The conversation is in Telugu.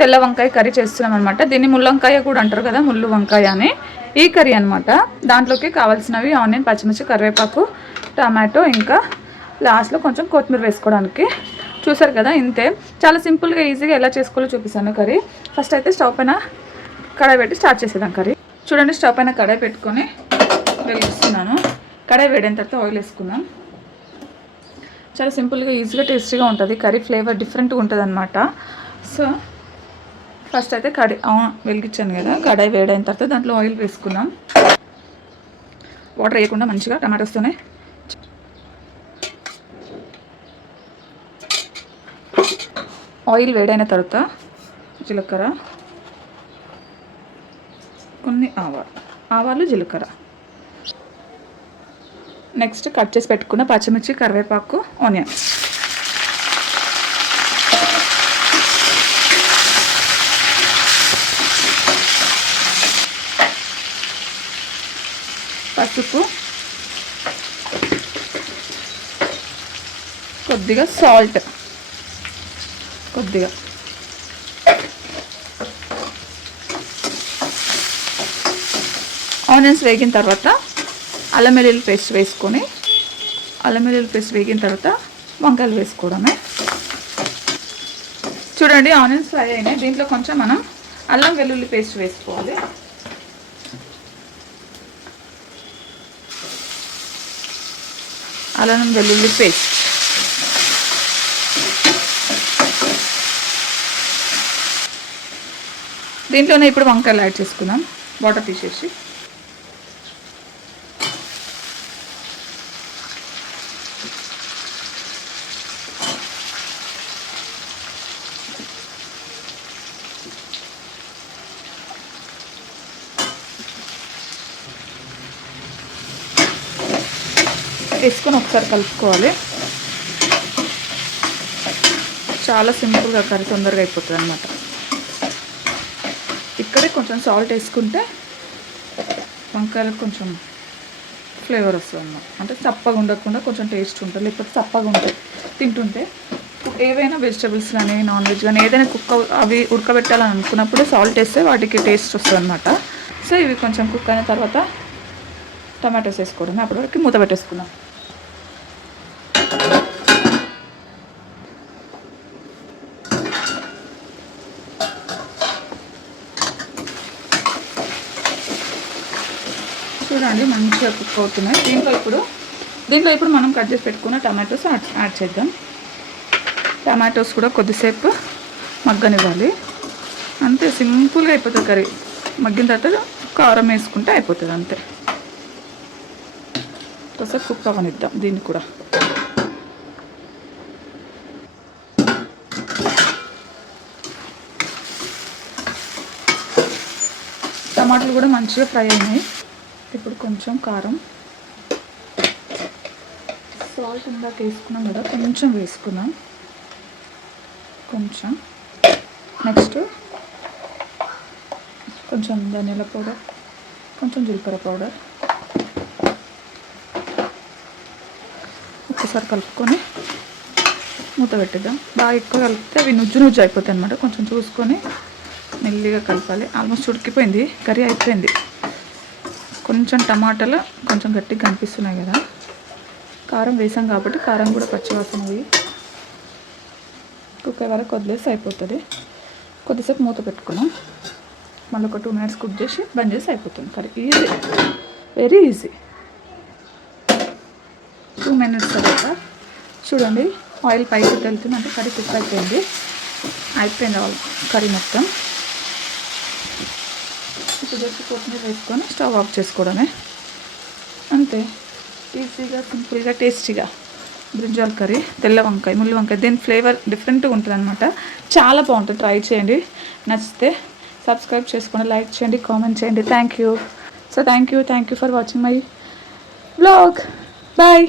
తెల్ల వంకాయ కర్రీ చేస్తున్నాం అనమాట దీన్ని ముల్లంకాయ కూడా అంటారు కదా ముళ్ళు వంకాయ అని. ఈ కర్రీ అనమాట దాంట్లోకి కావాల్సినవి ఆనియన్ పచ్చిమిర్చి కరివేపాకు టమాటో ఇంకా లాస్ట్లో కొంచెం కొత్తిమీర వేసుకోవడానికి. చూసారు కదా ఇంతే. చాలా సింపుల్గా ఈజీగా ఎలా చేసుకోవాలో చూపిస్తాను కర్రీ. ఫస్ట్ అయితే స్టవ్ పైన కడాయి పెట్టి స్టార్ట్ చేసేదాం కర్రీ. చూడండి స్టవ్ పైన కడాయి పెట్టుకొని వెలిగిస్తున్నాను. కడాయి వేడిన తర్వాత ఆయిల్ వేసుకుందాం. చాలా సింపుల్గా ఈజీగా టేస్టీగా ఉంటుంది. కర్రీ ఫ్లేవర్ డిఫరెంట్గా ఉంటుంది అనమాట సో ఫస్ట్ అయితే కడాయి వెలిగించాను కదా కడాయి వేడైన తర్వాత దాంట్లో ఆయిల్ వేసుకున్నాం. వాటర్ వేయకుండా మంచిగా టమాటోస్తోనే ఆయిల్ వేడైన తర్వాత జీలకర్ర కొన్ని ఆవాలు ఆవాలు జీలకర్ర. నెక్స్ట్ కట్ చేసి పెట్టుకున్న పచ్చిమిర్చి కరివేపాకు ఆనియన్స్. పసుపు. కొద్దిగా సాల్ట్. కొద్దిగా. ఆనియన్స్ వేగిన తర్వాత అల్లం వెల్లుల్లి పేస్ట్ వేసుకొని అల్లం వెల్లుల్లి పేస్ట్ వేగిన తర్వాత వంకాయలు వేసుకోవడమే. చూడండి ఆనియన్స్ ఫ్రై అయినాయి. దీంట్లో కొంచెం మనం అల్లం వెల్లుల్లి పేస్ట్ వేసుకోవాలి. అల్లం వెల్లుల్లి పేస్ట్. దీంట్లోనే ఇప్పుడు వంకాయలు యాడ్ చేసుకుందాం. వాటర్ తీసేసి. వేసుకొని ఒకసారి కలుపుకోవాలి. చాలా సింపుల్గా కర్రీ తొందరగా అయిపోతుంది అనమాట ఇక్కడే కొంచెం సాల్ట్ వేసుకుంటే వంకాయలకు కొంచెం ఫ్లేవర్ వస్తుంది అన్నమాట. అంటే చప్పగా ఉండకుండా కొంచెం టేస్ట్ ఉంటుంది లేకపోతే చప్పగా ఉంటాయి. తింటుంటే ఏవైనా వెజిటబుల్స్ కానీ నాన్ వెజ్ కానీ ఏదైనా కుక్క అవి ఉడకబెట్టాలని అనుకున్నప్పుడు సాల్ట్ వేస్తే వాటికి టేస్ట్ వస్తుంది అనమాట సో ఇవి కొంచెం కుక్ అయిన తర్వాత టమాటోస్ వేసుకోవడం అప్పటివరకు మూత పెట్టేసుకున్నాం చూడండి మంచిగా కుక్ అవుతున్నాయి. దీంట్లో ఇప్పుడు దీంట్లో ఇప్పుడు మనం కట్ చేసి పెట్టుకున్న టమాటోస్ యాడ్ యాడ్ చేద్దాం. టమాటోస్ కూడా కొద్దిసేపు మగ్గనివ్వాలి. అంతే సింపుల్గా అయిపోతుంది కర్రీ. మగ్గిన తర్వాత కారం వేసుకుంటే అయిపోతుంది అంతే. ఒకసారి కుక్ అవనిద్దాం దీన్ని కూడా. టమాటాలు కూడా మంచిగా ఫ్రై అయినాయి. ఇప్పుడు కొంచెం కారం. సాల్ట్ ఇందాక వేసుకున్నాం కదా కొంచెం వేసుకున్నాం కొంచెం. నెక్స్ట్ కొంచెం ధనియాల పౌడర్ కొంచెం జీలకర్ర పౌడర్. ఒకసారి కలుపుకొని మూత పెట్టిద్దాం. బాగా ఎక్కువ కలిపితే అవి నుజ్జు నుజ్జు అయిపోతాయి అనమాట కొంచెం చూసుకొని మెల్లిగా కలపాలి. ఆల్మోస్ట్ ఉడికిపోయింది. కర్రీ అయిపోయింది. కొంచెం టమాటాలు కొంచెం గట్టిగా కనిపిస్తున్నాయి కదా. కారం వేసాం కాబట్టి కారం కూడా పచ్చివాసన పోయి కుక్కర్ వరకు వదిలేసి అయిపోతుంది. కొద్దిసేపు మూత పెట్టుకున్నాం. మళ్ళీ ఒక టూ మినిట్స్ కుక్ చేసి బంద్ చేసి అయిపోతుంది. Curry easy. Very easy. Two minutes తర్వాత చూడండి ఆయిల్ పైకి వెళ్తుంది అంటే కర్రీ కుక్ అయిపోయింది. అయిపోయింది ఆల్ కర్రీ మొత్తం. ఇప్పుడు జస్ట్ కొత్తిమీర వేసుకొని స్టవ్ ఆఫ్ చేసుకోవడమే. అంతే. ఈజీగా సింపుల్గా టేస్టీగా. బ్రింజాల్ కర్రీ తెల్ల వంకాయ ముళ్ళు వంకాయ దీని ఫ్లేవర్ డిఫరెంట్గా ఉంటుంది అనమాట చాలా బాగుంటుంది. ట్రై చేయండి. నచ్చితే సబ్స్క్రైబ్ చేసుకోండి లైక్ చేయండి కామెంట్ చేయండి. Thank you so thank you thank you for watching my blog bye